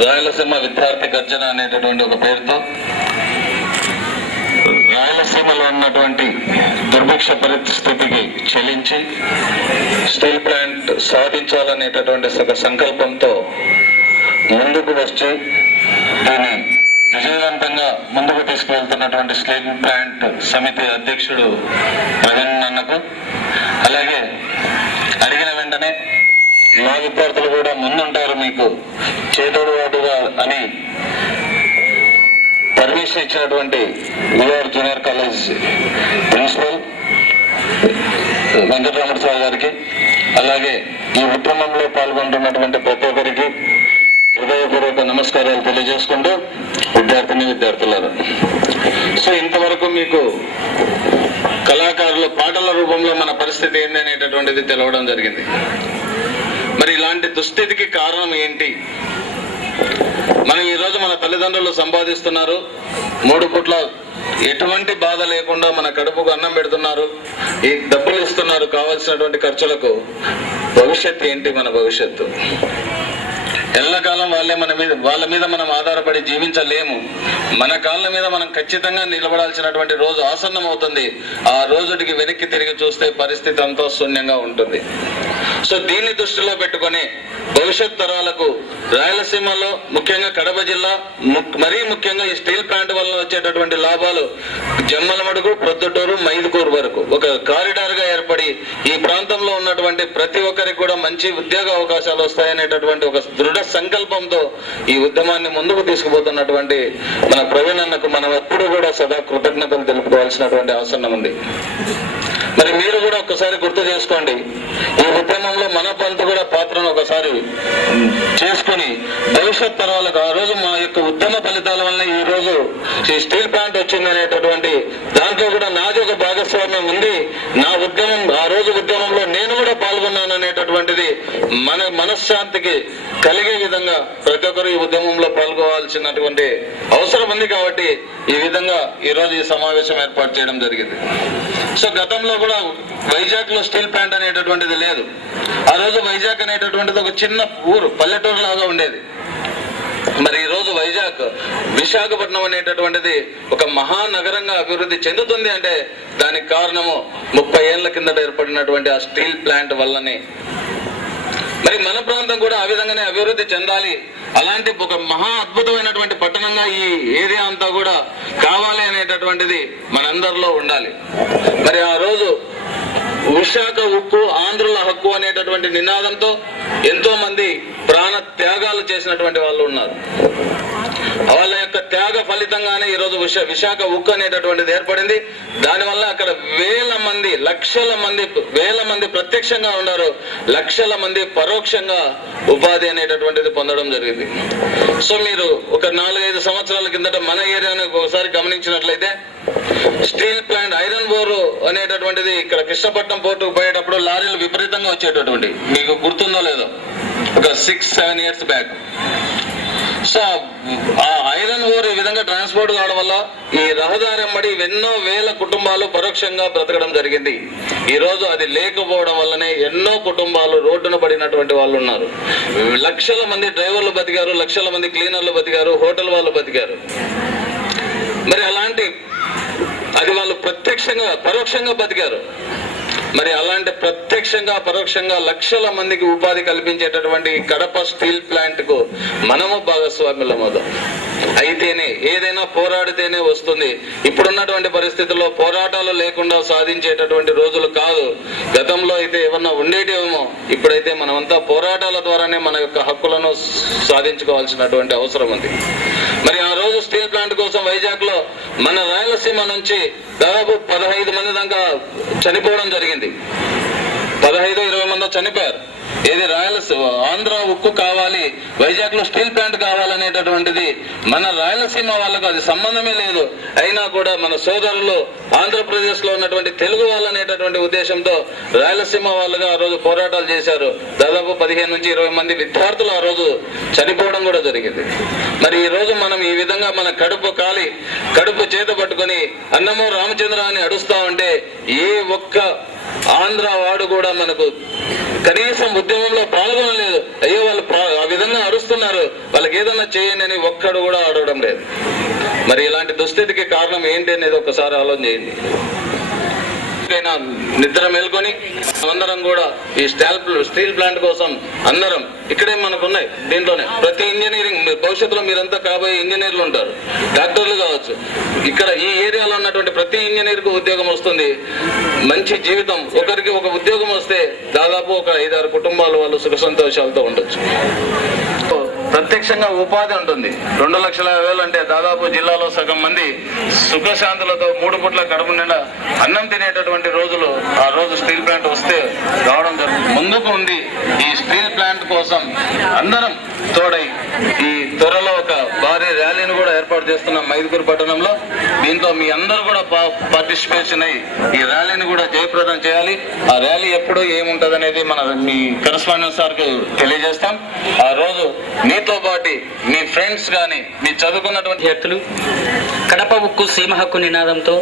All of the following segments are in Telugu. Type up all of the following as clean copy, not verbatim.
రాయలసీమ విద్యార్థి గర్జన అనేటటువంటి ఒక పేరుతో రాయలసీమలో ఉన్నటువంటి దుర్భిక్ష పరిస్థితికి చెల్లించి స్టీల్ ప్లాంట్ సాధించాలనేటటువంటి ఒక సంకల్పంతో ముందుకు వచ్చి దీన్ని విజయవంతంగా ముందుకు తీసుకువెళ్తున్నటువంటి స్టీల్ ప్లాంట్ సమితి అధ్యక్షుడు ప్రవీణ్ అన్నకు, అలాగే అడిగిన వెంటనే మా విద్యార్థులు కూడా ముందుంటారు మీకు చేదోడు వాడుగా అని పర్మిషన్ ఇచ్చినటువంటి VR junior college principal Venkataramana sir గారికి, అలాగే ఈ ఉద్యమంలో పాల్గొంటున్నటువంటి ప్రతి ఒక్కరికి హృదయపూర్వక నమస్కారాలు తెలియజేసుకుంటూ విద్యార్థులారు, సో ఇంతవరకు మీకు కళాకారులు పాటల రూపంలో మన పరిస్థితి ఏంటి అనేటటువంటిది తెలవడం జరిగింది. మరి ఇలాంటి దుస్థితికి కారణం ఏంటి? మనం ఈరోజు మన తల్లిదండ్రులు సంపాదిస్తున్నారు, 3 పూట్ల ఎటువంటి బాధ లేకుండా మన కడుపుకు అన్నం పెడుతున్నారు, ఈ డబ్బులు ఇస్తున్నారు కావాల్సినటువంటి ఖర్చులకు. భవిష్యత్తు ఏంటి? మన భవిష్యత్తు ఎల్లకాలం వాళ్ళ మీద మనం ఆధారపడి జీవించలేము. మన కాళ్ళ మీద మనం ఖచ్చితంగా నిలబడాల్సినటువంటి రోజు ఆసన్నం అవుతుంది. ఆ రోజుటికి వెనక్కి తిరిగి చూస్తే పరిస్థితి అంతా శూన్యంగా ఉంటుంది. సో దీన్ని దృష్టిలో పెట్టుకొని భవిష్యత్ తరాలకు రాయలసీమలో ముఖ్యంగా కడప జిల్లా మరీ ముఖ్యంగా ఈ స్టీల్ ప్లాంట్ వల్ల వచ్చేటటువంటి లాభాలు జమ్మలమడుగు, ప్రొద్దుటూరు, మైదుకూరు వరకు ఒక కారిడార్ గా ఏర్పడి ఈ ప్రాంతంలో ఉన్నటువంటి ప్రతి ఒక్కరికి కూడా మంచి ఉద్యోగ అవకాశాలు వస్తాయనేటటువంటి ఒక దృఢ సంకల్పంతో ఈ ఉద్యమాన్ని ముందుకు తీసుకుపోతున్నటువంటి మన ప్రవీణ్ అన్నకు మనం ఎప్పుడు కూడా సదా కృతజ్ఞతలు తెలుపుకోవాల్సినటువంటి అవసరం ఉంది. మరి మీరు కూడా ఒక్కసారి గుర్తు చేసుకోండి, ఈ ఉద్యమంలో మన పంతు కూడా పాత్రను ఒకసారి చేసుకుని భవిష్యత్ తరాలకు ఆ రోజు మా యొక్క ఉద్యమ ఫలితాల వల్ల ఈ రోజు ఈ స్టీల్ ప్లాంట్ వచ్చింది అనేటటువంటి దాంట్లో కూడా నాది ఒక భాగస్వామ్యం ఉంది. నా ఉద్యమం ఆ రోజు ఉద్యమంలో నేను కూడా పాల్గొన్నాను అనేటటువంటిది మన మనశ్శాంతికి కలిగే విధంగా ప్రతి ఒక్కరు ఈ ఉద్యమంలో పాల్గొవాల్సినటువంటి అవసరం ఉంది. కాబట్టి ఈ విధంగా ఈరోజు ఈ సమావేశం ఏర్పాటు చేయడం జరిగింది. సో గతంలో కూడా వైజాగ్ లో స్టీల్ ప్లాంట్ అనేటటువంటిది లేదు. ఆ రోజు వైజాగ్ అనేటటువంటిది ఒక చిన్న ఊరు, పల్లెటూరు లాగా ఉండేది. మరి ఈ రోజు వైజాగ్ విశాఖపట్నం అనేటటువంటిది ఒక మహానగరంగా అభివృద్ధి చెందుతుంది అంటే దానికి కారణము 30 ఏళ్ల కిందట ఏర్పడినటువంటి ఆ స్టీల్ ప్లాంట్ వల్లనే. మరి మన ప్రాంతం కూడా ఆ విధంగానే అభివృద్ధి చెందాలి, అలాంటి ఒక మహా అద్భుతమైనటువంటి పట్టణంగా ఈ ఏరియా అంతా కూడా కావాలి అనేటటువంటిది మనందరిలో ఉండాలి. మరి ఆ రోజు విశాఖ ఉక్కు ఆంధ్రుల హక్కు అనేటటువంటి నినాదంతో ఎంతో మంది ప్రాణ త్యాగాలు చేసినటువంటి వాళ్ళు ఉన్నారు. వాళ్ళ యొక్క త్యాగ ఫలితంగానే ఈరోజు విశాఖ ఉక్కు అనేటటువంటిది ఏర్పడింది. దానివల్ల అక్కడ వేల మంది ప్రత్యక్షంగా ఉన్నారు, లక్షల మంది పరోక్షంగా ఉపాధి అనేటటువంటిది పొందడం జరిగింది. సో మీరు ఒక 4-5 సంవత్సరాల కిందట మన ఏరియాను ఒకసారి గమనించినట్లయితే స్టీల్ ప్లాంట్ ఐరన్ ఓర్ అనేటటువంటిది ఇక్కడ కృష్ణపట్నం పోర్టుకు పోయేటప్పుడు లారీలు విపరీతంగా వచ్చేటటువంటి, మీకు గుర్తుందో లేదో, ఒక 6-7 ఇయర్స్ బ్యాక్. సో ఆ ఐరన్ ఓర్ ఈ విధంగా ట్రాన్స్పోర్ట్ కావడం వల్ల ఈ రహదారి అమ్మడి ఎన్నో వేల కుటుంబాలు పరోక్షంగా బ్రతకడం జరిగింది. ఈ రోజు అది లేకపోవడం వల్లనే ఎన్నో కుటుంబాలు రోడ్డున పడినటువంటి వాళ్ళు ఉన్నారు. లక్షల మంది డ్రైవర్లు బతికారు, లక్షల మంది క్లీనర్లు బతికారు, హోటల్ వాళ్ళు బతికారు. మరి అలాంటి అది వాళ్ళు పరోక్షంగా బతికారు. మరి అలాంటి ప్రత్యక్షంగా పరోక్షంగా లక్షల మందికి ఉపాధి కల్పించేటటువంటి కడప స్టీల్ ప్లాంట్ కు మనము భాగస్వామ్యులమవుదాం. అయితేనే ఏదైనా పోరాడితేనే వస్తుంది. ఇప్పుడున్నటువంటి పరిస్థితుల్లో పోరాటాలు లేకుండా సాధించేటటువంటి రోజులు కాదు. గతంలో అయితే ఏమన్నా ఉండేటివేమో, ఇప్పుడైతే మనమంతా పోరాటాల ద్వారానే మన యొక్క హక్కులను సాధించుకోవాల్సినటువంటి అవసరం ఉంది. మరి ఆ రోజు స్టీల్ ప్లాంట్ కోసం వైజాగ్ లో మన రాయలసీమ నుంచి దాదాపు 15 మంది దాకా చనిపోవడం జరిగింది. 15-20 మంది చనిపోయారు. ఏది రాయలసీమ ఆంధ్ర ఉక్కు కావాలి, వైజాగ్ లో స్టీల్ ప్లాంట్ కావాలనేటటువంటిది మన రాయలసీమ వాళ్ళకు అది సంబంధమే లేదు. అయినా కూడా మన సోదరులు ఆంధ్రప్రదేశ్ లో ఉన్నటువంటి తెలుగు వాళ్ళు అనేటటువంటి ఉద్దేశంతో రాయలసీమ వాళ్ళుగా ఆ రోజు పోరాటాలు చేశారు. దాదాపు 15-20 మంది విద్యార్థులు ఆ రోజు చనిపోవడం కూడా జరిగింది. మరి ఈ రోజు మనం ఈ విధంగా మన కడుపు చేత పట్టుకొని అన్నమో రామచంద్ర అని అడుస్తా ఉంటే ఏ ఒక్క ఆంధ్ర వాడు కూడా మనకు కనీసం ఉద్యమంలో పాల్గొనలేదు. అయ్యో వాళ్ళు ఆ విధంగా అరుస్తున్నారు, వాళ్ళకి ఏదన్నా చేయండి అని ఒక్కడు కూడా అడగడం లేదు. మరి ఇలాంటి దుస్థితికి కారణం ఏంటి అనేది ఒకసారి ఆలోచన చేయండి. నిద్ర మేల్కొని అందరం కూడా ఈ స్టీల్ ప్లాంట్ కోసం అందరం ఇక్కడే మనకు ఉన్నాయి. దీంట్లోనే ప్రతి ఇంజనీరింగ్ భవిష్యత్తులో మీరంతా కాబోయే ఇంజనీర్లు ఉంటారు, డాక్టర్లు కావచ్చు. ఇక్కడ ఈ ఏరియాలో ఉన్నటువంటి ప్రతి ఇంజనీర్కు ఉద్యోగం వస్తుంది, మంచి జీవితం. ఒకరికి ఒక ఉద్యోగం వస్తే దాదాపు ఒక 5-6 కుటుంబాలు వాళ్ళు సుఖ సంతోషాలతో ఉండొచ్చు. ప్రత్యక్షంగా ఉపాధి ఉంటుంది. 2,50,000 అంటే దాదాపు జిల్లాలో సగం మంది సుఖశాంతులతో 3 పూట్ల కడుపు నిండా అన్నం తినేటటువంటి రోజులు ఆ రోజు స్టీల్ ప్లాంట్ వస్తే రావడం జరుగుతుంది. ముందుకు ఉండి ఈ స్టీల్ ప్లాంట్ కోసం అందరం తోడై ఈ త్వరలో ఒక భారీ ర్యాలీని కూడా ఏర్పాటు చేస్తున్నాం మైదుకూరు పట్టణంలో. దీంట్లో మీ అందరూ కూడా పార్టిసిపేషన్ అయ్యి ఈ ర్యాలీని కూడా జయప్రదం చేయాలి. ఆ ర్యాలీ ఎప్పుడు ఏముంటది అనేది మీ కరెస్పాండెంట్ సార్కి తెలియజేస్తాం. ఆ రోజు మీతో పాటు మీ ఫ్రెండ్స్ కానీ మీ చదువుకున్నటువంటి విద్యార్థులు కడప ఉక్కు సీమ హక్కు నినాదంతో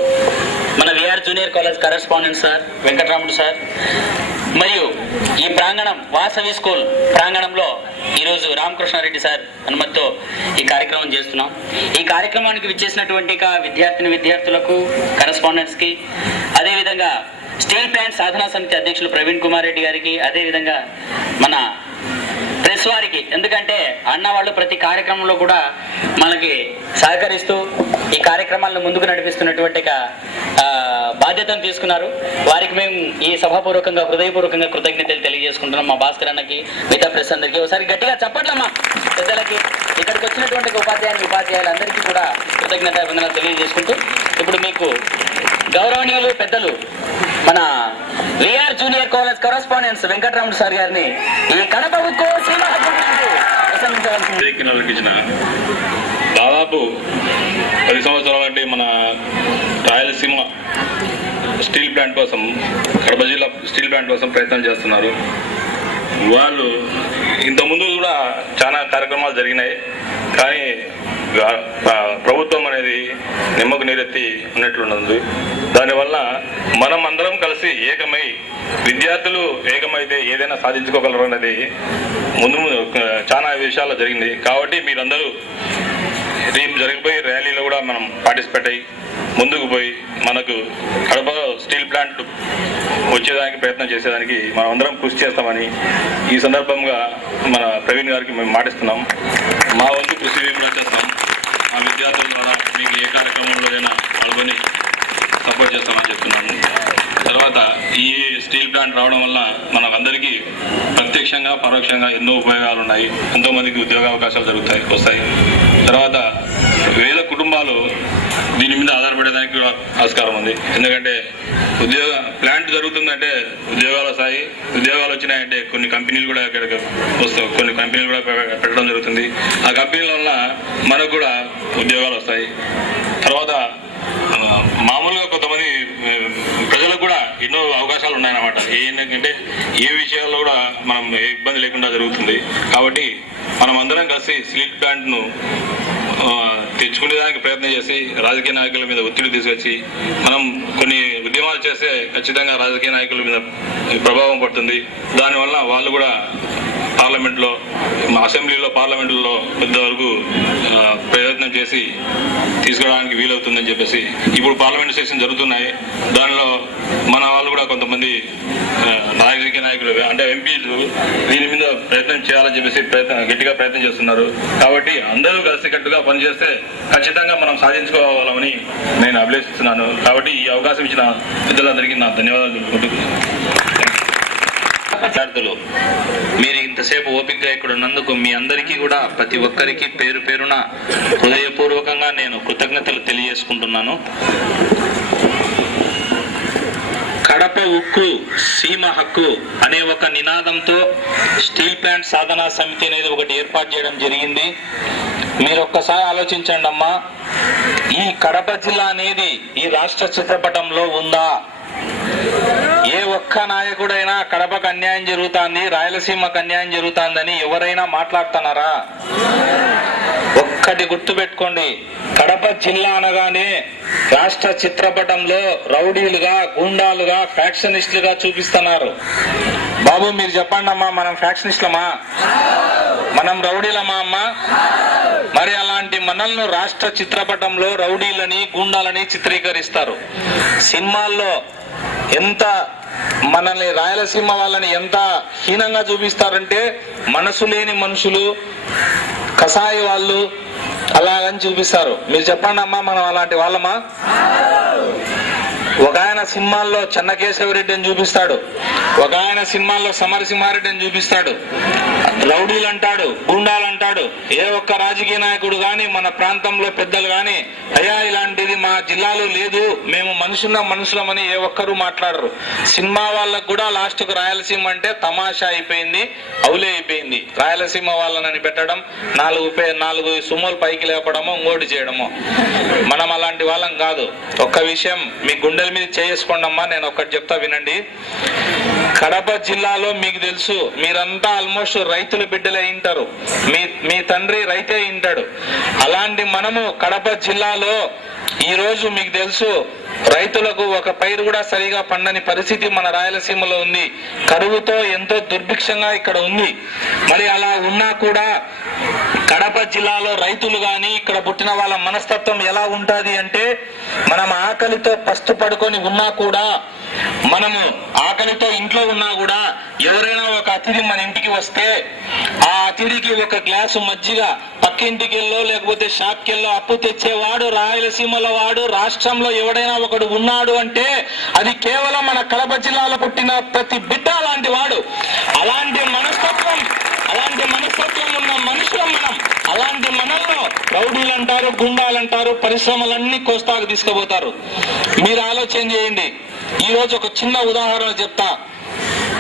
మన VR junior college correspondent sir Venkataramudu sir మరియు ఈ ప్రాంగణం వాసవి స్కూల్ ప్రాంగణంలో ఈరోజు రామకృష్ణారెడ్డి సార్ అనుమతితో ఈ కార్యక్రమం చేస్తున్నాం. ఈ కార్యక్రమానికి విచ్చేసినటువంటి విద్యార్థులకు కరెస్పాండెంట్స్కి, అదేవిధంగా స్టీల్ ప్లాంట్ సాధనా సమితి అధ్యక్షులు ప్రవీణ్ కుమార్ రెడ్డి గారికి, అదేవిధంగా మన ప్రెస్ వారికి, ఎందుకంటే అన్న వాళ్ళు ప్రతి కార్యక్రమంలో కూడా మనకి సహకరిస్తూ ఈ కార్యక్రమాలను ముందుకు నడిపిస్తున్నటువంటి బాధ్యతను తీసుకున్నారు. వారికి మేము ఈ సభాపూర్వకంగా హృదయపూర్వకంగా కృతజ్ఞతలు తెలియజేసుకుంటున్నాం. మా భాస్కర్ అన్నకి, మిగతా ప్రెస్ అందరికీ ఒకసారి గట్టిగా చప్పట్లమ్మా పెద్దలకి, ఇక్కడికి వచ్చినటువంటి ఉపాధ్యాయులందరికీ కూడా కృతజ్ఞతాభివందనాలు తెలియజేసుకుంటూ ఇప్పుడు మీకు గౌరవనీయులు పెద్దలు మన VR junior college correspondents Venkataramudu sir గారిని ఈ కడప ఉక్కు సీమ హక్కు ఇచ్చిన దాదాపు 10 సంవత్సరాల అంటే మన రాయలసీమ స్టీల్ ప్లాంట్ కోసం, కడప జిల్లా స్టీల్ ప్లాంట్ కోసం ప్రయత్నం చేస్తున్నారు. వాళ్ళు ఇంతకుముందు కూడా చాలా కార్యక్రమాలు జరిగినాయి, కానీ ప్రభుత్వం అనేది నిమ్మకు నీరెత్తి ఉన్నట్లున్నది. దానివల్ల మనం అందరం కలిసి ఏకమై, విద్యార్థులు ఏకమైతే ఏదైనా సాధించుకోగలరు అనేది ముందు చాలా విషయాల్లో జరిగింది. కాబట్టి మీరందరూ రేపు జరిగిపోయి ర్యాలీలో కూడా మనం పార్టిసిపేట్ అయ్యి ముందుకు పోయి మనకు కడప స్టీల్ ప్లాంట్ వచ్చేదానికి ప్రయత్నం చేసేదానికి మనం అందరం కృషి చేస్తామని ఈ సందర్భంగా మన ప్రవీణ్ గారికి మేము మాటిస్తున్నాం. మా వంతు కృషి కూడా చేస్తాం. మా విద్యార్థుల ద్వారా మీకు ఏ కార్యక్రమంలోనైనా పాల్గొని సపోర్ట్ చేస్తామని చెప్తున్నాను. తర్వాత ఈ స్టీల్ ప్లాంట్ రావడం వల్ల మనకందరికీ ప్రత్యక్షంగా పరోక్షంగా ఎన్నో ఉపయోగాలు ఉన్నాయి. ఎంతోమందికి ఉద్యోగ అవకాశాలు వస్తాయి. తర్వాత వేల కుటుంబాలు దీని మీద ఆధారపడేదానికి కూడా ఆస్కారం ఉంది. ఎందుకంటే ప్లాంట్ జరుగుతుందంటే ఉద్యోగాలు వస్తాయి. ఉద్యోగాలు వచ్చినాయంటే కొన్ని కంపెనీలు కూడా ఇక్కడికి వస్తాయి, కొన్ని కంపెనీలు కూడా పెట్టడం జరుగుతుంది. ఆ కంపెనీల వల్ల మనకు కూడా ఉద్యోగాలు వస్తాయి. తర్వాత మామూలుగా కొంతమంది ప్రజలకు కూడా ఎన్నో అవకాశాలు ఉన్నాయన్నమాట. ఏంటంటే ఏ విషయాల్లో కూడా మనం ఏ ఇబ్బంది లేకుండా జరుగుతుంది. కాబట్టి మనం అందరం కలిసి స్టీల్ ప్లాంట్ను తెచ్చుకునేదానికి ప్రయత్నం చేసి రాజకీయ నాయకుల మీద ఒత్తిడి తీసుకొచ్చి మనం కొన్ని ఉద్యమాలు చేస్తే ఖచ్చితంగా రాజకీయ నాయకుల మీద ప్రభావం పడుతుంది. దానివల్ల వాళ్ళు కూడా పార్లమెంట్లో, అసెంబ్లీలో, పార్లమెంట్లో కొంతవరకు ప్రయత్నం చేసి తీసుకోవడానికి వీలవుతుందని చెప్పేసి ఇప్పుడు పార్లమెంట్ సెషన్ జరుగుతున్నాయి. దానిలో మన వాళ్ళు కూడా కొంతమంది రాజకీయ నాయకులు అంటే ఎంపీలు దీని మీద ప్రయత్నం చేయాలని చెప్పేసి గట్టిగా ప్రయత్నం చేస్తున్నారు. కాబట్టి అందరూ కలిసికట్టుగా పనిచేస్తే ఖచ్చితంగా మనం సాధించుకోవాలని నేను అభిలషిస్తున్నాను. కాబట్టి ఈ అవకాశం ఇచ్చిన పెద్దలందరికీ నా ధన్యవాదాలు తెలుపుకుంటున్నాను. విద్యార్థులు, మీరు ఇంతసేపు ఓపికగా ఇక్కడ ఉన్నందుకు మీ అందరికీ కూడా ప్రతి ఒక్కరికి పేరు పేరున హృదయపూర్వకంగా నేను కృతజ్ఞతలు తెలియజేసుకుంటున్నాను. కడప ఉక్కు సీమ హక్కు అనే ఒక నినాదంతో స్టీల్ ప్లాంట్ సాధనా సమితి అనేది ఒకటి ఏర్పాటు చేయడం జరిగింది. మీరు ఒక్కసారి ఆలోచించండి అమ్మా, ఈ కడప జిల్లా అనేది ఈ రాష్ట్ర చిత్రపటంలో ఉందా? ఏ ఒక్క నాయకుడైనా కడపకు అన్యాయం జరుగుతుంది, రాయలసీమకు అన్యాయం జరుగుతుందని ఎవరైనా మాట్లాడుతున్నారా? ఒక్క ఒక్కటి గుర్తుపెట్టుకోండి, కడప జిల్లా అనగానే రాష్ట్ర చిత్రపటంలో రౌడీలుగా, గుండాలుగా, ఫ్యాక్షనిస్టులుగా చూపిస్తున్నారు. బాబు మీరు చెప్పండి అమ్మా, మనం ఫ్యాక్షనిస్టులమా? మనం రౌడీలమా అమ్మా? మరి అలాంటి మనల్ని రాష్ట్ర చిత్రపటంలో రౌడీలని, గుండాలని చిత్రీకరిస్తారు. సినిమాల్లో ఎంత మనల్ని, రాయలసీమ వాళ్ళని ఎంత హీనంగా చూపిస్తారంటే, మనసు లేని మనుషులు, కసాయి వాళ్ళు అలాగని చూపిస్తారు. మీరు చెప్పండి అమ్మా, మనం అలాంటి వాళ్ళమా? ఒక ఆయన సినిమాల్లో చెన్నకేశవరెడ్డిని చూపిస్తాడు, ఒక ఆయన సినిమాల్లో సమరసింహారెడ్డిని చూపిస్తాడు. రౌడీలు అంటాడు, గుండాలు అంటాడు. ఏ ఒక్క రాజకీయ నాయకుడు కానీ, మన ప్రాంతంలో పెద్దలు కానీ, అయ్యా ఇలాంటిది మా జిల్లాలో లేదు, మేము మనుషులమని ఏ ఒక్కరూ మాట్లాడరు. సినిమా వాళ్ళకు కూడా లాస్ట్కు రాయలసీమ అంటే తమాషా అయిపోయింది, అవులే అయిపోయింది. రాయలసీమ వాళ్ళని పెట్టడం, నాలుగు సుమోలు పైకి లేపడమో, ఇంకోటి చేయడమో. మనం అలాంటి వాళ్ళం కాదు. ఒక్క విషయం మీ గుండెల మీద చేసుకోండి అమ్మా, నేను ఒక్కటి చెప్తా వినండి. కడప జిల్లాలో మీకు తెలుసు, మీరంతా ఆల్మోస్ట్ రైతుల బిడ్డలే ఉంటారు. మీ తండ్రి రైతే ఉంటాడు. అలాంటి మనము కడప జిల్లాలో ఈరోజు మీకు తెలుసు, రైతులకు ఒక పైరు కూడా సరిగా పండని పరిస్థితి మన రాయలసీమలో ఉంది. కరువుతో ఎంతో దుర్భిక్షంగా ఇక్కడ ఉంది. మరి అలా ఉన్నా కూడా కడప జిల్లాలో రైతులు కానీ, ఇక్కడ పుట్టిన వాళ్ళ మనస్తత్వం ఎలా ఉంటుంది అంటే, మనం ఆకలితో పస్తు పడుకొని ఉన్నా కూడా, మనము ఆకలితో ఇంట్లో ఉన్నా కూడా, ఎవరైనా ఒక అతిథి మన ఇంటికి వస్తే ఆ అతిథికి ఒక గ్లాసు మజ్జిగ పక్కింటికి వెళ్ళో లేకపోతే షాప్కి వెళ్ళో అప్పు తెచ్చేవాడు రాయలసీమలో వాడు, రాష్ట్రంలో ఎవడైనా ఒకడు ఉన్నాడు అంటే అది కేవలం మన కడప జిల్లాలో పుట్టిన ప్రతి బిడ్డ అలాంటి వాడు. అలాంటి మనస్తత్వం ఉన్న మనుషులం మనం. అలాంటి మనల్లో రౌడీలు అంటారు, గుండాలు అంటారు, పరిశ్రమలన్నీ కోస్తాకు తీసుకుపోతారు. మీరు ఆలోచన చేయండి. ఈ రోజు ఒక చిన్న ఉదాహరణ చెప్తా.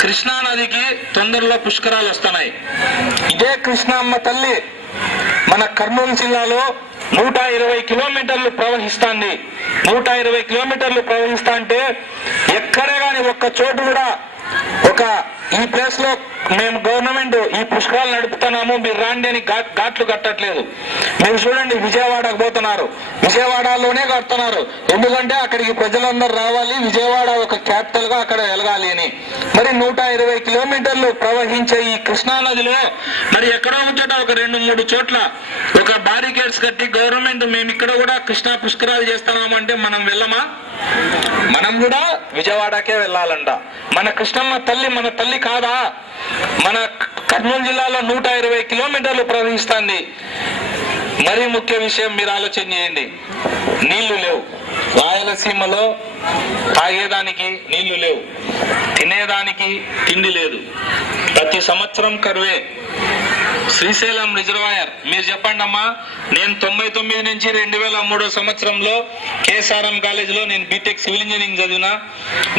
కృష్ణా నదికి తొందరలో పుష్కరాలు వస్తున్నాయి. ఇదే కృష్ణమ్మ తల్లి మన కర్నూలు జిల్లాలో 120 కిలోమీటర్లు ప్రవహిస్తుంది. 120 కిలోమీటర్లు ప్రవహిస్తా అంటే ఎక్కడే కానీ ఒక్క చోటు కూడా ఈ ప్లేస్ లో మేము గవర్నమెంట్ ఈ పుష్కరాలు నడుపుతున్నాము, మీరు రాండి అని ఘాట్లు కట్టట్లేదు. మీరు చూడండి, విజయవాడకు పోతున్నారు, విజయవాడలోనే కడుతున్నారు. ఎందుకంటే అక్కడికి ప్రజలందరూ రావాలి, విజయవాడ ఒక క్యాపిటల్ గా అక్కడ వెలగాలి అని. మరి 120 కిలోమీటర్లు ప్రవహించే ఈ కృష్ణా నదిలో మరి ఎక్కడో చోట ఒక 2-3 చోట్ల ఒక బారికేడ్స్ కట్టి గవర్నమెంట్ మేము ఇక్కడ కూడా కృష్ణా పుష్కరాలు చేస్తున్నాము అంటే మనం వెళ్ళమా? మనం కూడా విజయవాడకే వెళ్ళాలంట. మన కృష్ణమ్మ తల్లి మన తల్లి కాదా? మన కర్నూలు జిల్లాలో 120 కిలోమీటర్లు ప్రవహిస్తుంది. మరీ ముఖ్య విషయం మీరు ఆలోచన చేయండి, నీళ్లు లేవు రాయలసీమలో. తాగేదానికి నీళ్లు లేవు, తినేదానికి తిండి లేదు. ప్రతి సంవత్సరం కరువే. శ్రీశైలం రిజర్వాయర్ మీరు చెప్పండి అమ్మా. నేను 99 నుంచి 2003 సంవత్సరంలో కేఎస్ఆర్ఎం కాలేజీలో నేను బీటెక్ సివిల్ ఇంజనీరింగ్ చదివినా.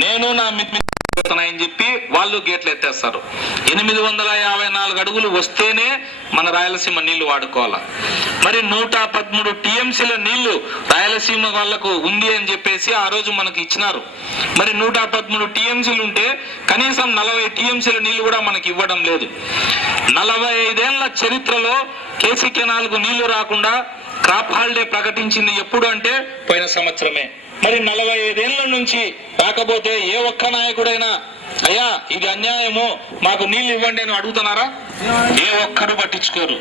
నేను నా అని చెప్పి వాళ్ళు గేట్లు ఎత్తేస్తారు. 854 అడుగులు వస్తేనే మన రాయలసీమ నీళ్లు వాడుకోవాలా. మరి 113 టీఎంసీల నీళ్లు రాయలసీమ వాళ్లకు ఉంది అని చెప్పేసి ఆ రోజు మనకు ఇచ్చినారు. మరి 113 టీఎంసీలు ఉంటే కనీసం 40 టీఎంసీల నీళ్లు కూడా మనకి ఇవ్వడం లేదు. 45 ఏళ్ల చరిత్రలో కేసీ కెనాల్కు నీళ్లు రాకుండా క్రాప్ హాలిడే ప్రకటించింది ఎప్పుడు అంటే పోయిన సంవత్సరమే. మరి 45 ఏళ్ల నుంచి రాకపోతే ఏ ఒక్క నాయకుడైనా అయ్యా ఇది అన్యాయము మాకు నీళ్లు ఇవ్వండి అని అడుగుతున్నారా? ఏ ఒక్కరు పట్టించుకోరు.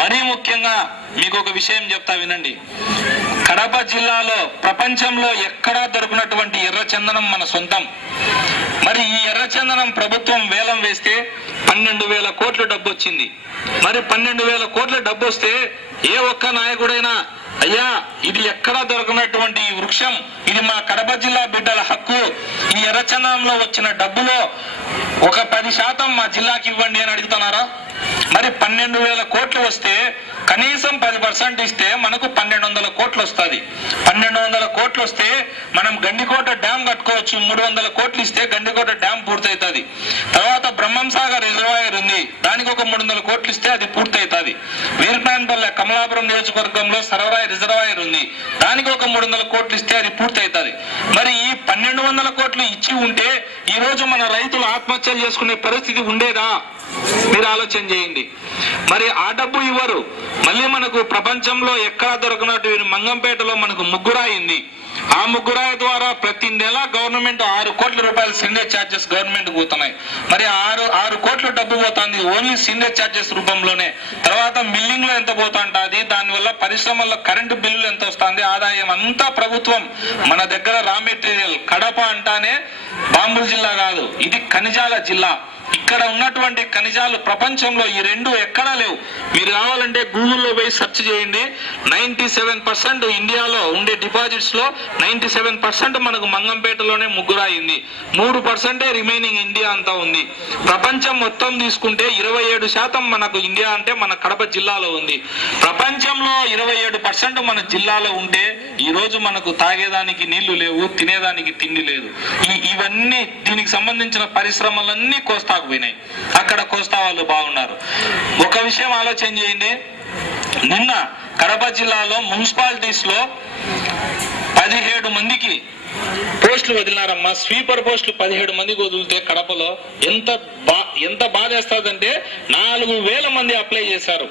మరీ ముఖ్యంగా మీకు ఒక విషయం చెప్తా వినండి. కడప జిల్లాలో ప్రపంచంలో ఎక్కడా దొరికినటువంటి ఎర్రచందనం మన సొంతం. మరి ఈ ఎర్రచందనం ప్రభుత్వం వేలం వేస్తే 12,000 కోట్ల డబ్బు వచ్చింది. మరి 12,000 కోట్ల డబ్బు వస్తే ఏ ఒక్క నాయకుడైనా అయ్యా ఇది ఎక్కడా దొరకనటువంటి ఈ వృక్షం, ఇది మా కడప జిల్లా బిడ్డల హక్కు, ఈ ఎర్రచందనంలో వచ్చిన డబ్బులో ఒక 10% మా జిల్లాకి ఇవ్వండి అని అడుగుతున్నారా? మరి 12,000 కోట్లు వస్తే కనీసం 10% ఇస్తే మనకు 1,200 కోట్లు వస్తుంది. 1,200 కోట్లు వస్తే మనం గండికోట డ్యామ్ కట్టుకోవచ్చు. 300 కోట్లు ఇస్తే గండికోట డ్యామ్ పూర్తవుతుంది. తర్వాత బ్రహ్మంసాగర్ రిజర్వాయర్ ఉంది, దానికి ఒక 300 కోట్లు ఇస్తే అది పూర్తవుతుంది. వీరపాన్పల్లె కమలాపురం పిఠాపురం నియోజకవర్గంలో సరవరాయి రిజర్వాయర్ ఉంది, దానికి ఒక 300 కోట్లు ఇస్తే అది పూర్తి అవుతుంది. మరి ఈ 1200 కోట్లు ఇచ్చి ఉంటే ఈ రోజు మన రైతులు ఆత్మహత్యలు చేసుకునే పరిస్థితి ఉండేదా? మీరు ఆలోచన చేయండి. మరి ఆ డబ్బు ఇవ్వరు. మళ్ళీ మనకు ప్రపంచంలో ఎక్కడా దొరకనట్టు మంగంపేటలో మనకు ముగ్గురాయింది. ఆ ముగ్గురాయి ద్వారా ప్రతి నెల గవర్నమెంట్ 6 కోట్ల రూపాయలు సిండేజ్ ఛార్జెస్ గవర్నమెంట్ పోతున్నాయి. మరి 6 కోట్ల డబ్బు పోతుంది ఓన్లీ సిండేజ్ ఛార్జెస్ రూపంలోనే. తర్వాత మిల్లింగ్ లో ఎంత పోతుంటుంది, దానివల్ల పరిశ్రమల్లో కరెంటు బిల్లులు ఎంత వస్తుంది, ఆదాయం అంతా ప్రభుత్వం. మన దగ్గర రా మెటీరియల్ కడప అంటానే బాంబుల జిల్లా కాదు, ఇది ఖనిజాల జిల్లా. ఇక్కడ ఉన్నటువంటి ఖనిజాలు ప్రపంచంలో ఈ రెండు ఎక్కడా లేవు. మీరు కావాలంటే గూగుల్లో పోయి సెర్చ్ చేయండి. 97% ఇండియాలో ఉండే డిపాజిట్స్ లో 97% మనకు మంగంపేటలోనే ముగ్గురాయింది. 3% రిమైనింగ్ ఇండియా అంతా ఉంది. ప్రపంచం మొత్తం తీసుకుంటే 27% మనకు ఇండియా అంటే మన కడప జిల్లాలో ఉంది. ప్రపంచంలో 27% మన జిల్లాలో ఉంటే ఈ రోజు మనకు తాగేదానికి నీళ్లు లేవు, తినేదానికి తిండి లేదు. ఇవన్నీ దీనికి సంబంధించిన పరిశ్రమలన్నీ కోస్తాకు పోయినాయి. అక్కడ కోస్తా వాళ్ళు బాగున్నారు. ఒక విషయం ఆలోచన చేయండి. నిన్న కడప జిల్లాలో మున్సిపాలిటీస్ లో 17 మందికి పోస్టులు వదిలినారమ్మా. స్వీపర్ పోస్టులు 17 మందికి వదిలితే కడపలో ఎంత బాధేస్తుందంటే 4000 మంది అప్లై చేశారు.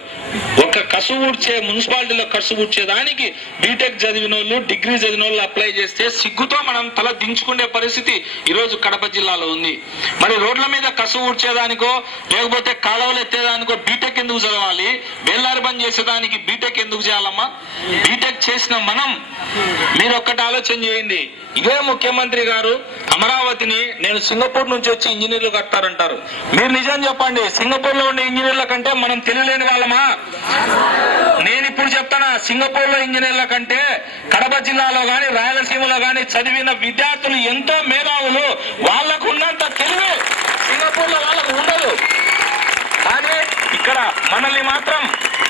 ఒక కసు ఊడ్చే మున్సిపాలిటీలో కసు ఊడ్చేదానికి బీటెక్ చదివిన వాళ్ళు, డిగ్రీ చదివిన వాళ్ళు అప్లై చేస్తే సిగ్గుతో మనం తల దించుకునే పరిస్థితి ఈరోజు కడప జిల్లాలో ఉంది. మరి రోడ్ల మీద కసు ఊడ్చేదానికో లేకపోతే కాలువలు ఎత్తేదానికో బీటెక్ ఎందుకు చదవాలి? బేల్లారి బంద్ చేసేదానికి బీటెక్ ఎందుకు చేయాలమ్మా? బీటెక్ చేసిన మనం, మీరు ఒక్కటి ఆలోచన చేయండి. ఇదే ముఖ్యమంత్రి గారు అమరావతిని నేను సింగపూర్ నుంచి వచ్చి ఇంజనీర్లు కట్టారంటారు. మీరు నిజం చెప్పండి, సింగపూర్ లో ఉండే ఇంజనీర్ల కంటే మనం తెలియలేని వాళ్ళమా? నేను ఇప్పుడు చెప్తానా, సింగపూర్ లో ఇంజనీర్ల కంటే కడప జిల్లాలో గాని రాయలసీమలో గాని చదివిన విద్యార్థులు ఎంతో మేధావులు. వాళ్ళకు ఉన్నంత తెలివి సింగపూర్ లో వాళ్ళకు ఉండదు. కానీ ఇక్కడ మనల్ని మాత్రం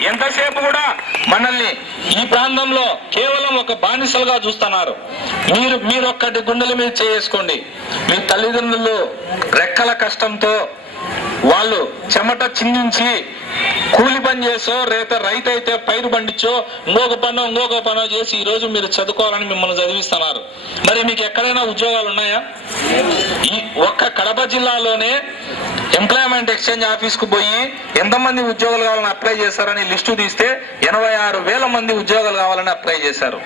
ఎంతసేపు కూడా మనల్ని ఈ ప్రాంతంలో కేవలం ఒక బానిసలుగా చూస్తున్నారు. మీరు ఒక్కటి గుండెల మీద చేసుకోండి. మీ తల్లిదండ్రులు రెక్కల కష్టంతో వాళ్ళు చెమట చిందించి కూలి పని చేసో రైతు అయితే పైరు పండించో ఇంకొక పనో చేసి ఈ రోజు మీరు చదువుకోవాలని మిమ్మల్ని చదివిస్తున్నారు. మరి మీకు ఎక్కడైనా ఉద్యోగాలు ఉన్నాయా? ఈ ఒక్క కడప జిల్లాలోనే ఎంప్లాయ్మెంట్ ఎక్స్చేంజ్ ఆఫీస్ కు పోయి ఎంతమంది ఉద్యోగాలు కావాలని అప్లై చేశారని లిస్టు తీస్తే 86,000 మంది ఉద్యోగాలు కావాలని అప్లై చేశారు.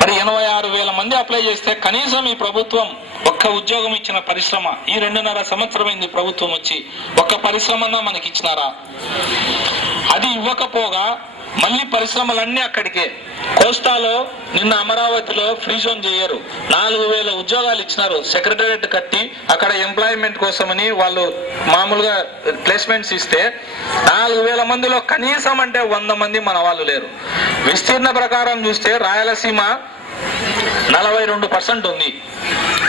మరి 86,000 మంది అప్లై చేస్తే కనీసం ఈ ప్రభుత్వం ఒక్క ఉద్యోగం ఇచ్చిన పరిశ్రమ, ఈ 2.5 సంవత్సరం అయింది ప్రభుత్వం వచ్చి, ఒక్క పరిశ్రమ మనకి ఇచ్చినారా? అది ఇవ్వకపోగా మళ్ళీ పరిశ్రమలన్నీ అక్కడికే. కోస్తాలో నిన్న అమరావతిలో ఫ్రీ జోన్ చేయరు, 4,000 ఉద్యోగాలు ఇచ్చినారు. సెక్రటేరియట్ కట్టి అక్కడ ఎంప్లాయ్మెంట్ కోసమని వాళ్ళు మామూలుగా ప్లేస్మెంట్స్ ఇస్తే 4,000 మందిలో కనీసం అంటే 100 మంది మన వాళ్ళు లేరు. విస్తీర్ణ ప్రకారం చూస్తే రాయలసీమ 42% ఉంది,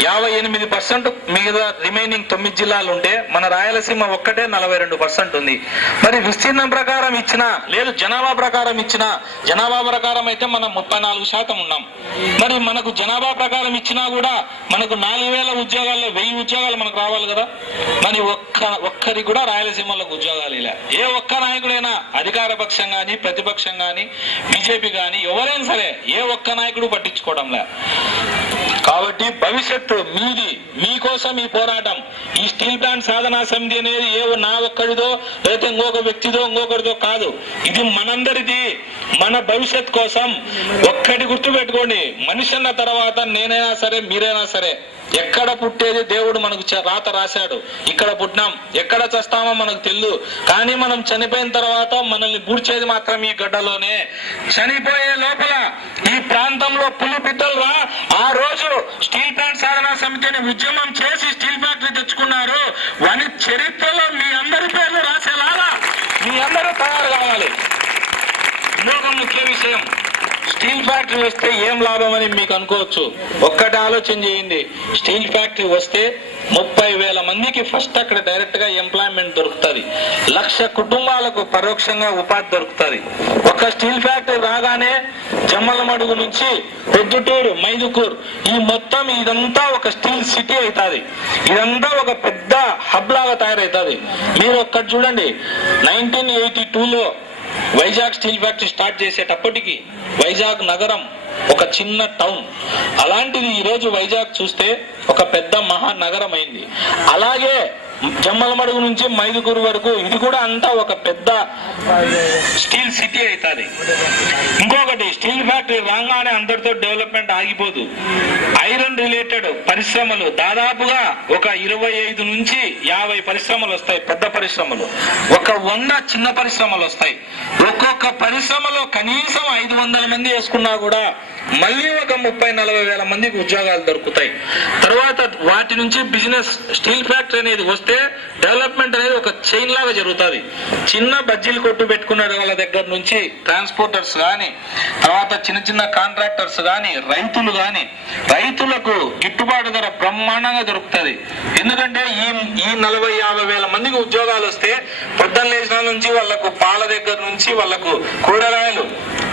58% మిగతా రిమైనింగ్ 9 జిల్లాలు ఉంటే మన రాయలసీమ ఒక్కటే 42% ఉంది. మరి విస్తీర్ణం ప్రకారం ఇచ్చినా లేదు, జనాభా ప్రకారం ఇచ్చినా, జనాభా ప్రకారం అయితే మనం 34% ఉన్నాం. మరి మనకు జనాభా ప్రకారం ఇచ్చినా కూడా మనకు 4,000 ఉద్యోగాల్లో 1000 ఉద్యోగాలు మనకు రావాలి కదా. మరి ఒక్కరికి కూడా రాయలసీమలోకి ఉద్యోగాలు ఇలా. ఏ ఒక్క నాయకుడైనా అధికార పక్షం కానీ ప్రతిపక్షం కానీ బీజేపీ కానీ ఎవరైనా సరే ఏ ఒక్క నాయకుడు పట్టించుకోవడంలే. కాబట్టి భవిష్యత్తు మీది, మీకోసం ఈ పోరాటం. ఈ స్టీల్ ప్లాంట్ సాధనా సమితి అనేది నా ఒక్కడిదో లేకపోతే ఇంకొక వ్యక్తిదో ఇంకొకరిదో కాదు, ఇది మనందరిది. మన భవిష్యత్ కోసం ఒక్కటి గుర్తు పెట్టుకోండి, మనిషి అన్న తర్వాత నేనైనా సరే మీరైనా సరే ఎక్కడ పుట్టేది దేవుడు మనకు రాత రాశాడు. ఇక్కడ పుట్టినాం, ఎక్కడ చస్తామో మనకు తెలియదు. కానీ మనం చనిపోయిన తర్వాత మనల్ని పూడ్చేది మాత్రం ఈ గడ్డలోనే. చనిపోయే లోపల ఈ ప్రాంతంలో పులి బిడ్డలు రా, ఆ రోజు స్టీల్ ప్లాంట్ సాధనా సమితిని ఉద్యమం చేసి స్టీల్ ఫ్యాక్టరీ తెచ్చుకున్నారు. వాని చరిత్రలో మీ అందరి పేర్లు రాసేలాగా మీ అందరూ తయారు కావాలి. ఇంకొక ముఖ్య విషయం, స్టీల్ ఫ్యాక్టరీ వస్తే ఏం లాభం అని మీకు అనుకోవచ్చు. ఒక్కటి ఆలోచన చేయండి, స్టీల్ ఫ్యాక్టరీ వస్తే 30,000 మందికి ఫస్ట్ అక్కడ డైరెక్ట్ గా ఎంప్లాయ్మెంట్ దొరుకుతుంది. 1,00,000 కుటుంబాలకు పరోక్షంగా ఉపాధి దొరుకుతుంది. ఒక స్టీల్ ఫ్యాక్టరీ రాగానే జమ్మలమడుగు నుంచి పొద్దుటూరు, మైదుకూరు, ఈ మొత్తం ఇదంతా ఒక స్టీల్ సిటీ అవుతుంది. ఇదంతా ఒక పెద్ద హబ్ లాగా తయారవుతుంది. మీరు ఒక్కటి చూడండి, 1982లో వైజాగ్ స్టీల్ ఫ్యాక్టరీ స్టార్ట్ చేసేటప్పటికి వైజాగ్ నగరం ఒక చిన్న టౌన్. అలాంటిది ఈరోజు వైజాగ్ చూస్తే ఒక పెద్ద మహానగరం అయింది. అలాగే జమ్మలమడుగు నుంచి మైదుకూరు వరకు ఇది కూడా అంతా ఒక పెద్ద స్టీల్ సిటీ అవుతుంది. ఇంకొకటి, స్టీల్ ఫ్యాక్టరీ రాగానే అందరితో డెవలప్మెంట్ ఆగిపోదు. ఐరన్ రిలేటెడ్ పరిశ్రమలు దాదాపుగా ఒక 25 నుంచి 50 పరిశ్రమలు వస్తాయి, పెద్ద పరిశ్రమలు. ఒక 100 చిన్న పరిశ్రమలు వస్తాయి. ఒక్కొక్క పరిశ్రమలో కనీసం 500 మంది వేసుకున్నా కూడా మళ్ళీ ఒక 30-40 వేల మందికి ఉద్యోగాలు దొరుకుతాయి. తర్వాత వాటి నుంచి బిజినెస్, స్టీల్ ఫ్యాక్టరీ అనేది వస్తే డెవలప్మెంట్ అనేది ఒక చైన్ లాగా జరుగుతుంది. చిన్న బజ్జీలు కొట్టు పెట్టుకున్న వాళ్ళ దగ్గర నుంచి ట్రాన్స్పోర్టర్స్ కానీ, తర్వాత చిన్న చిన్న కాంట్రాక్టర్స్ కానీ, రైతులు కానీ, రైతులకు గిట్టుబాటు ధర బ్రహ్మాండంగా దొరుకుతుంది. ఎందుకంటే ఈ 40-50 వేల మందికి ఉద్యోగాలు వస్తే పొద్దున్న లేచిన నుంచి వాళ్ళకు పాల దగ్గర నుంచి వాళ్ళకు కూరగాయలు,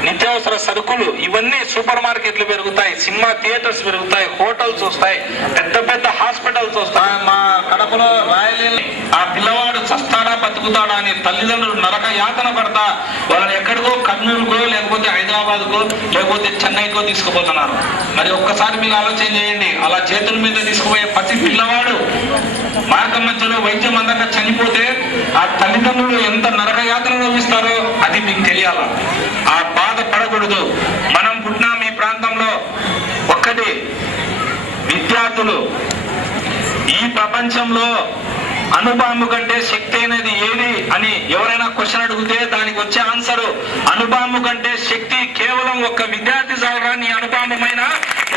నిత్యావసర సరుకులు, ఇవన్నీ సూపర్ మార్కెట్లు పెరుగుతాయి, సినిమా థియేటర్స్ పెరుగుతాయి, హోటల్స్ వస్తాయి, పెద్ద పెద్ద హాస్పిటల్స్ వస్తాయి. మా కడపలో రాయలేని ఆ పిల్లవాడు చస్తాడా బతుకుతాడా అని తల్లిదండ్రులు నరక యాతన పడతా వాళ్ళని ఎక్కడికో కర్నూలుకో లేకపోతే హైదరాబాద్కో లేకపోతే చెన్నైకో తీసుకుపోతున్నారు. మరి ఒక్కసారి మీరు ఆలోచన చేయండి, అలా చేతుల మీద తీసుకుపోయే ప్రతి పిల్లవాడు మార్గం మధ్యలో వైద్యం అందక చనిపోతే ఆ తల్లిదండ్రులు ఎంత నరక యాతన అనుభవిస్తారో అది మీకు తెలియాలా. ఆ బాధ పడకూడదు. మనం పుట్టిన మీ ప్రాంతంలో ఒక్కటి, విద్యార్థులు ఈ ప్రపంచంలో అణుబాంబు కంటే శక్తి అనేది ఏది అని ఎవరైనా క్వశ్చన్ అడిగితే దానికి వచ్చే ఆన్సర్ అణుబాంబు కంటే శక్తి కేవలం ఒక్క విద్యార్థి చాలరా నీ అణుబాంబమైన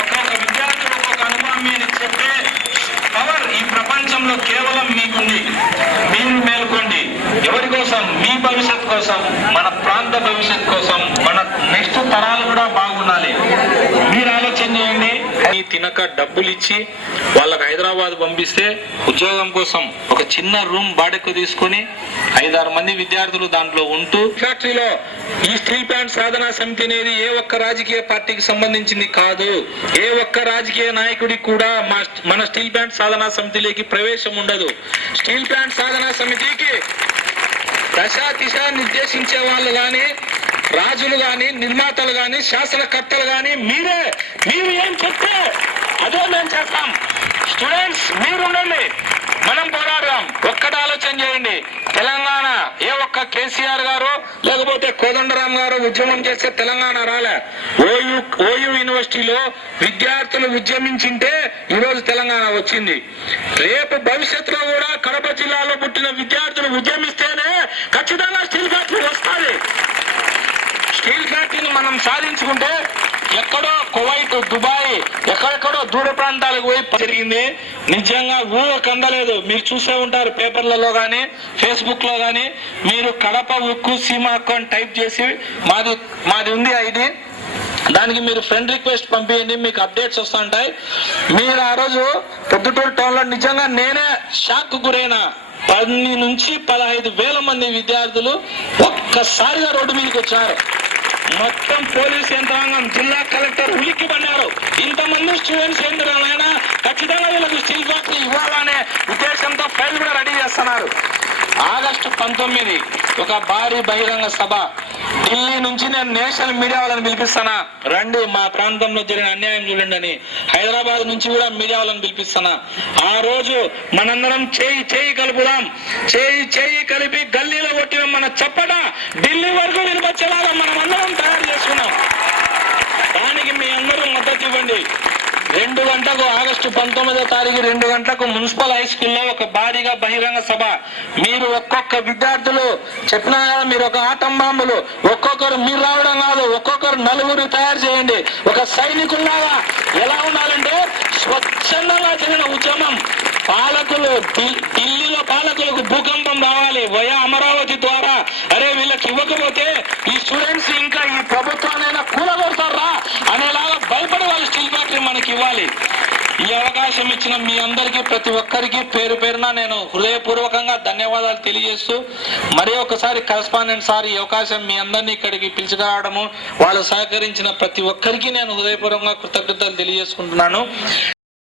ఒక్కొక్క విద్యార్థి ఒక్కొక్క అణుబాంబు అని చెప్పే పవర్ ఈ ప్రపంచంలో కేవలం మీకుంది. మీరు మేల్కోండి. ఎవరి కోసం? మీ భవిష్యత్ కోసం, మన ప్రాంత భవిష్యత్ కోసం, మన నెక్స్ట్ తరాలు కూడా బాగుండాలి. మీరు ఆలోచన చేయండి. తినక డబ్బులు ఇచ్చి వాళ్ళకి హైదరాబాద్ పంపిస్తే ఉద్యోగం కోసం ఒక చిన్న రూమ్ బాడెక్కు తీసుకుని 5-6 మంది విద్యార్థులు దాంట్లో ఉంటూ, ఫ్యాక్టరీలో ఈ స్టీల్ ప్లాంట్ సాధనా సమితి అనేది ఏ ఒక్క రాజకీయ పార్టీకి సంబంధించింది కాదు. ఏ ఒక్క రాజకీయ నాయకుడికి కూడా మన స్టీల్ ప్లాంట్ సాధనా సమితిలోకి ప్రవేశం ఉండదు. స్టీల్ ప్లాంట్ సాధనా సమితికి దిశ నిర్దేశించే వాళ్ళు కానీ, రాజులు కానీ, నిర్మాతలు కానీ, శాసనకర్తలు కానీ మీరు ఏం చెప్తే అదే మేము చేస్తాం. స్టూడెంట్స్ మీరుండండి, మనం పోరాడదాం. ఒక్కటి ఆలోచన చేయండి. తెలంగాణ ఏ ఒక్క కేసీఆర్ గారు లేకపోతే కోదండరాం గారు ఉద్యమం చేస్తే తెలంగాణ రాలే. ఓయూ యూనివర్సిటీలో విద్యార్థులు ఉద్యమించింటే ఈరోజు తెలంగాణ వచ్చింది. రేపు భవిష్యత్తులో కూడా కడప జిల్లాలో పుట్టిన విద్యార్థులు ఉద్యమిస్తేనే ఖచ్చితంగా స్టీల్ ఫ్యాక్టరీ వస్తుంది. స్టీల్ ఫ్యాక్టరీని మనం సాధించుకుంటే ఎక్కడో కువైట్, దుబాయ్, ఎక్కడెక్కడో దూర ప్రాంతాలకు పోయి జరిగింది. నిజంగా ఊహకు అందలేదు. మీరు చూసే ఉంటారు పేపర్లలో కానీ, ఫేస్బుక్ లో కానీ. మీరు కడప ఉక్కు సీమ హక్కు అని టైప్ చేసి మాది ఉంది ఐడి, దానికి మీరు ఫ్రెండ్ రిక్వెస్ట్ పంపించండి, మీకు అప్డేట్స్ వస్తుంటాయి. మీరు ఆ రోజు పొద్దుటూరు టౌన్ లో నిజంగా నేనే షాక్ గురైన 10 నుంచి 15 వేల మంది విద్యార్థులు ఒక్కసారిగా రోడ్డు మీదకి వచ్చారు. మొత్తం పోలీస్ యంత్రాంగం, జిల్లా కలెక్టర్ ఉలిక్కి పడ్డారు. ఇంతమంది స్టూడెంట్స్ ఏంటైనా ఖచ్చితంగా వీళ్ళకి స్టీల్ ఫ్యాక్టరీ ఇవ్వాలనే ఉద్దేశంతో ఫైల్ కూడా రెడీ చేస్తున్నారు. ఆగస్టు 19 ఒక భారీ బహిరంగ సభ. ఢిల్లీ నుంచి నేను నేషనల్ మీడియా వాళ్ళని పిలిపిస్తానా, రండి మా ప్రాంతంలో జరిగిన అన్యాయం చూడండి అని. హైదరాబాద్ నుంచి కూడా మీడియా వాళ్ళని పిలిపిస్తానా. ఆ రోజు మనందరం చేయి కలుపుదాం. చేయి కలిపి గల్లీలో కొట్టిన మన చప్పట ఢిల్లీ వరకు వినిపించేలాగా మనం అందరం తయారు చేసుకున్నాం. దానికి మీ అందరూ మద్దతు ఇవ్వండి. 2 గంటలకు ఆగస్టు 19వ తారీఖు 2 గంటలకు మున్సిపల్ హై స్కూల్లో ఒక భారీగా బహిరంగ సభ. మీరు ఒక్కొక్క విద్యార్థులు చెప్పినా మీరు ఒక ఆటం బాంబులు, ఒక్కొక్కరు మీరు రావడం కాదు, ఒక్కొక్కరు 4 తయారు చేయండి. ఒక సైనికుల్లాగా ఎలా ఉండాలంటే స్వచ్ఛందంగా జరిగిన ఉద్యమం. పాలకులు ఢిల్లీలో పాలకులకు భూకంపం రావాలి వయా అమరావతి ద్వారా. అరే వీళ్ళకి ఇవ్వకపోతే ఈ స్టూడెంట్స్ ఇంకా ఈ ప్రభుత్వానైనా కూలగొడతారా అనేలాగా భయపడే వాళ్ళు స్టీల్ ఫ్యాక్టరీ మనకి ఇవ్వాలి. ఈ అవకాశం ఇచ్చిన మీ అందరికీ ప్రతి ఒక్కరికి పేరు పేరున నేను హృదయపూర్వకంగా ధన్యవాదాలు తెలియజేస్తూ, మరి ఒకసారి కరెస్పాండెంట్ సార్ ఈ అవకాశం మీ అందరినీ ఇక్కడికి పిలుచుకురావడము, వాళ్ళు సహకరించిన ప్రతి ఒక్కరికి నేను హృదయపూర్వకంగా కృతజ్ఞతలు తెలియజేసుకుంటున్నాను.